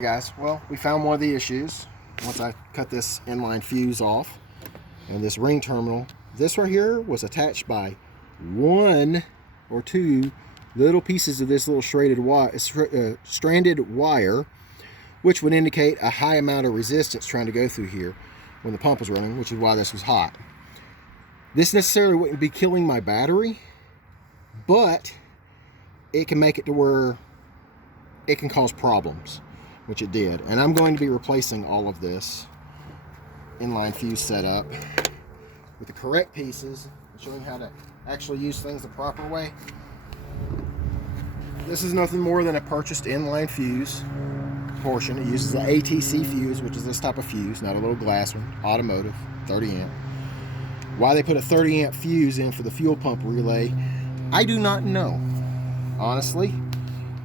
Guys, well, we found one of the issues once I cut this inline fuse off, and this ring terminal, this right here was attached by one or two little pieces of this little stranded wire, which would indicate a high amount of resistance trying to go through here when the pump was running, which is why this was hot. This necessarily wouldn't be killing my battery, but it can make it to where it can cause problems, which it did. And I'm going to be replacing all of this inline fuse setup with the correct pieces, showing how to actually use things the proper way. This is nothing more than a purchased inline fuse portion. It uses the ATC fuse, which is this type of fuse, not a little glass one, automotive, 30 amp. Why they put a 30 amp fuse in for the fuel pump relay, I do not know. Honestly,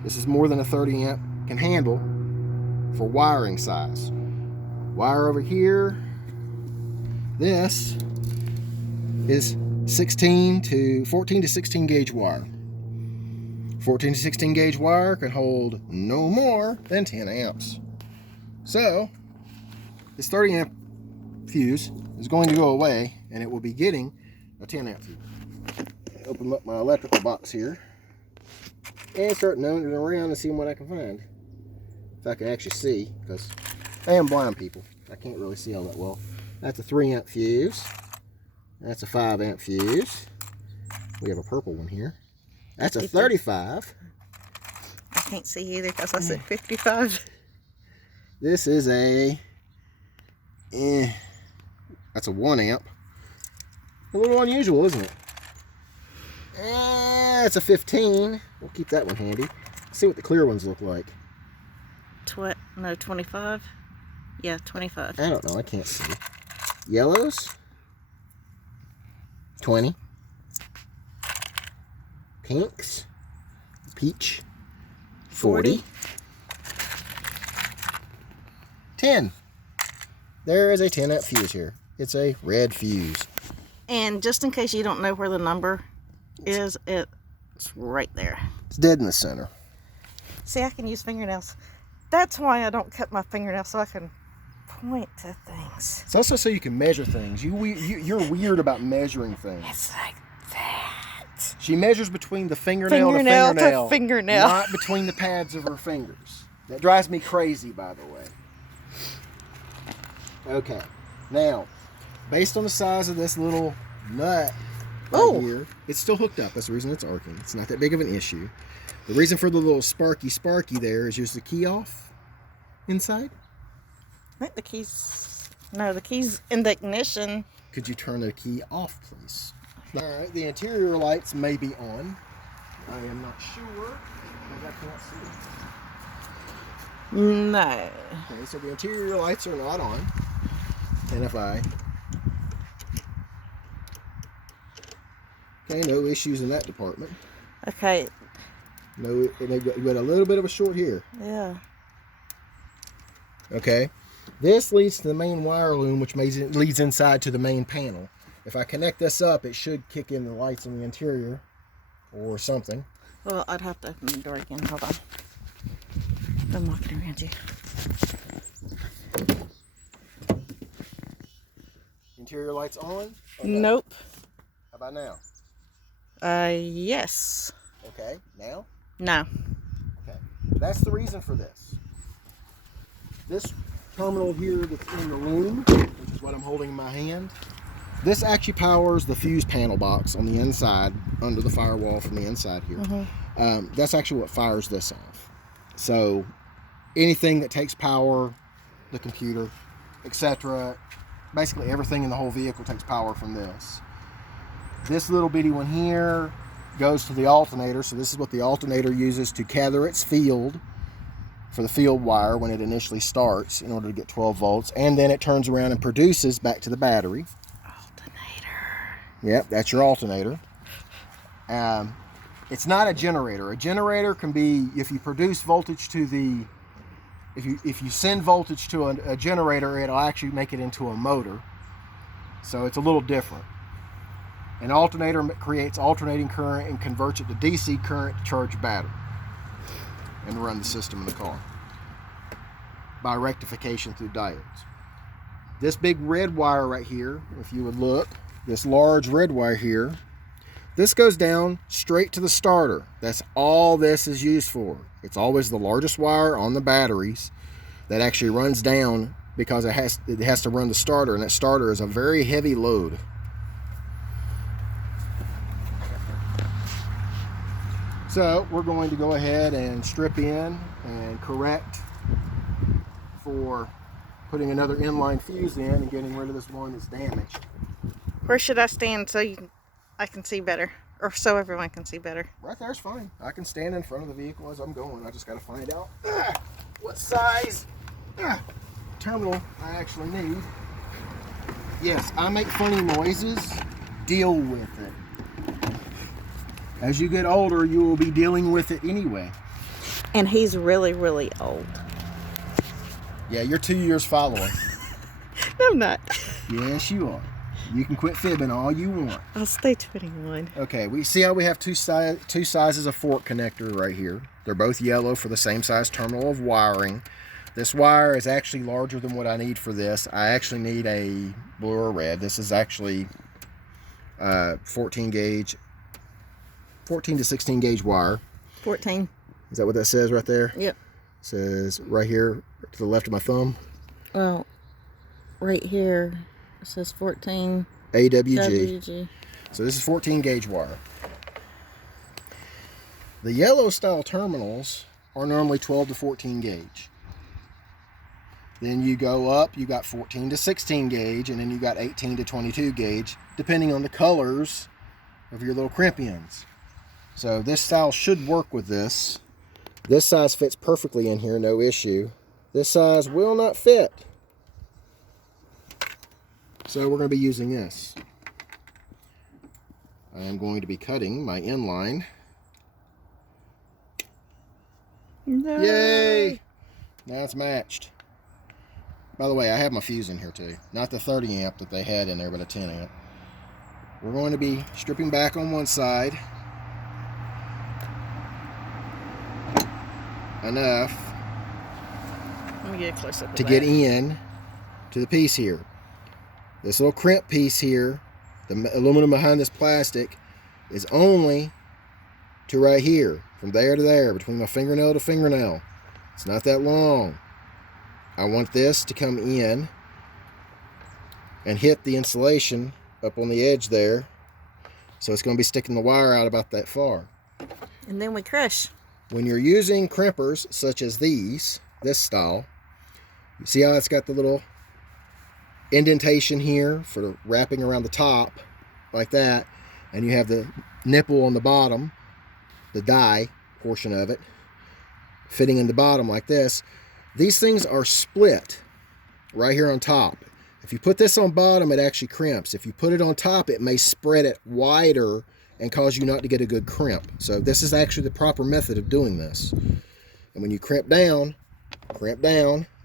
this is more than a 30 amp can handle for wiring size. Wire over here, this is 14 to 16 gauge wire. 14 to 16 gauge wire can hold no more than 10 amps. So this 30 amp fuse is going to go away, and it will be getting a 10 amp fuse. Open up my electrical box here and start nosing around and seeing what I can find. If I can actually see, because I am blind, people. I can't really see all that well. That's a 3 amp fuse. That's a 5 amp fuse. We have a purple one here. That's a 35. I can't see either because I said 55. This is a, that's a 1 amp. A little unusual, isn't it? That's a 15. We'll keep that one handy. Let's see what the clear ones look like. 25. Yeah, 25. I don't know. I can't see. Yellows. 20. Pinks. Peach. 40. 10. There is a 10 amp fuse here. It's a red fuse. And just in case you don't know where the number is, it's right there. It's dead in the center. See, I can use fingernails. That's why I don't cut my fingernails, so I can point to things. It's also so you can measure things. You're weird about measuring things. It's like that. She measures between the fingernail To fingernail. not between the pads of her fingers. That drives me crazy, by the way. Okay, now, based on the size of this little nut right here, it's still hooked up. That's the reason it's arcing. It's not that big of an issue. The reason for the little sparky there is just the key off inside. I think the key's in the ignition. Could you turn the key off, please? All right, the interior lights may be on. I am not sure because I can't see. No. Okay, so the interior lights are not on. And if I... Okay, no issues in that department. Okay. No, we got a little bit of a short here. Yeah. Okay, this leads to the main wire loom, which leads inside to the main panel. If I connect this up, it should kick in the lights in the interior or something. Well, I'd have to open the door again. Hold on. I'm walking around you. Interior lights on? Nope. How about now? Yes. Okay, now? No. Okay, that's the reason for this. This terminal here that's in the loom, which is what I'm holding in my hand, this actually powers the fuse panel box on the inside, under the firewall from the inside here. Mm-hmm. That's actually what fires this off. So anything that takes power, the computer, etc., basically everything in the whole vehicle takes power from this. This little bitty one here goes to the alternator, so this is what the alternator uses to tether its field for the field wire when it initially starts in order to get 12 volts, and then it turns around and produces back to the battery. Alternator. Yep, that's your alternator. It's not a generator. A generator can be, if you produce voltage to the, if you send voltage to a generator, it'll actually make it into a motor. So it's a little different. An alternator creates alternating current and converts it to DC current to charge a battery and run the system in the car. by rectification through diodes. This big red wire right here, if you would look, this large red wire here, this goes down straight to the starter. That's all this is used for. It's always the largest wire on the batteries that actually runs down because it has to run the starter, and that starter is a very heavy load. So we're going to go ahead and strip in and correct for putting another inline fuse in and getting rid of this one that's damaged. Where should I stand so I can see better? Or so everyone can see better? Right there's fine. I can stand in front of the vehicle as I'm going. I just got to find out what size terminal I actually need. Yes, I make funny noises. Deal with it. As you get older, you will be dealing with it anyway. And he's really, really old. Yeah, you're 2 years following. No, I'm not. Yes, you are. You can quit fibbing all you want. I'll stay 21. Okay, we see how we have two sizes of fork connector right here. They're both yellow for the same size terminal of wiring. This wire is actually larger than what I need for this. I actually need a blue or red. This is actually 14 to 16 gauge wire. 14. Is that what that says right there? Yep. It says right here to the left of my thumb. Well, right here it says 14 AWG. So this is 14 gauge wire. The yellow style terminals are normally 12 to 14 gauge. Then you go up, you got 14 to 16 gauge, and then you got 18 to 22 gauge, depending on the colors of your little crimp ends. So this style should work with this. This size fits perfectly in here, no issue. This size will not fit. So we're going to be using this. I am going to be cutting my inline. No. Yay! Now it's matched. By the way, I have my fuse in here too. Not the 30 amp that they had in there, but a 10 amp. We're going to be stripping back on one side. Enough Let me get close up to get in to the piece here. This little crimp piece here, the aluminum behind this plastic, is only to right here, from there to there, between my fingernail to fingernail. It's not that long. I want this to come in and hit the insulation up on the edge there, so it's going to be sticking the wire out about that far. And then we crush. When you're using crimpers such as these, this style, you see how it's got the little indentation here for wrapping around the top like that, and you have the nipple on the bottom, the die portion of it, fitting in the bottom like this. These things are split right here on top. If you put this on bottom, it actually crimps. If you put it on top, it may spread it wider and cause you not to get a good crimp. So this is actually the proper method of doing this. And when you crimp down,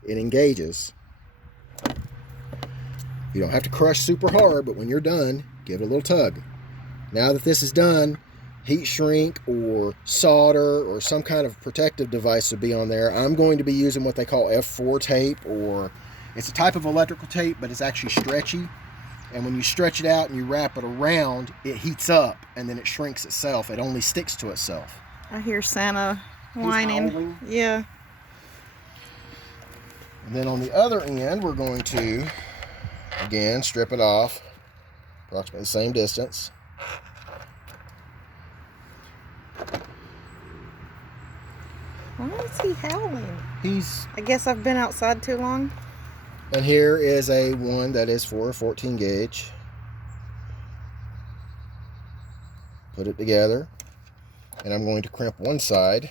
it engages. You don't have to crush super hard, but when you're done, give it a little tug. Now that this is done, heat shrink or solder or some kind of protective device would be on there. I'm going to be using what they call F4 tape, or it's a type of electrical tape, but it's actually stretchy. And when you stretch it out and you wrap it around, it heats up and then it shrinks itself. It only sticks to itself. I hear Santa whining. howling. Yeah. And then on the other end, we're going to, again, strip it off, approximately the same distance. Why is he howling? I guess I've been outside too long. And here is a one that is for a 14 gauge. Put it together. And I'm going to crimp one side.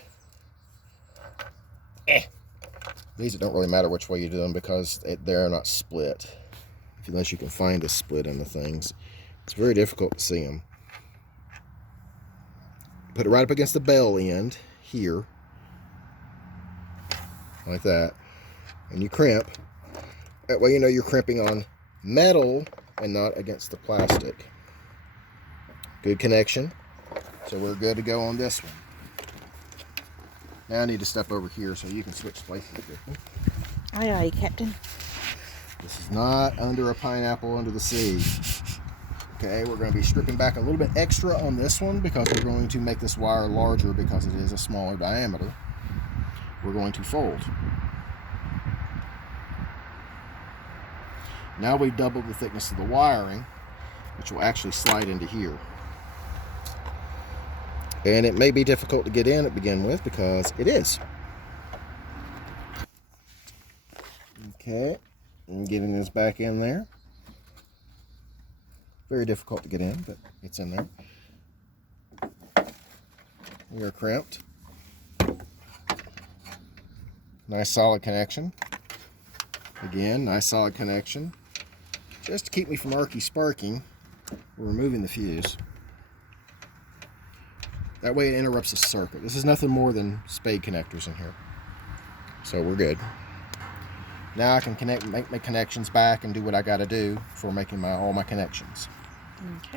These, it don't really matter which way you do them because they're not split. Unless you can find a split in the things. It's very difficult to see them. Put it right up against the bell end here. Like that. And you crimp. That way you know you're crimping on metal and not against the plastic. Good connection. So we're good to go on this one. Now I need to step over here so you can switch places with me. Aye, aye, Captain. This is not under a pineapple under the sea. Okay, we're going to be stripping back a little bit extra on this one because we're going to make this wire larger because it is a smaller diameter. We're going to fold. Now we've doubled the thickness of the wiring, which will actually slide into here. And it may be difficult to get in to begin with because it is. Okay, and getting this back in there. Very difficult to get in, but it's in there. We are crimped. Nice solid connection. Again, nice solid connection. Just to keep me from arky sparking, we're removing the fuse. That way it interrupts the circuit. This is nothing more than spade connectors in here. So we're good. Now I can make my connections back and do what I got to do for making all my connections. Okay.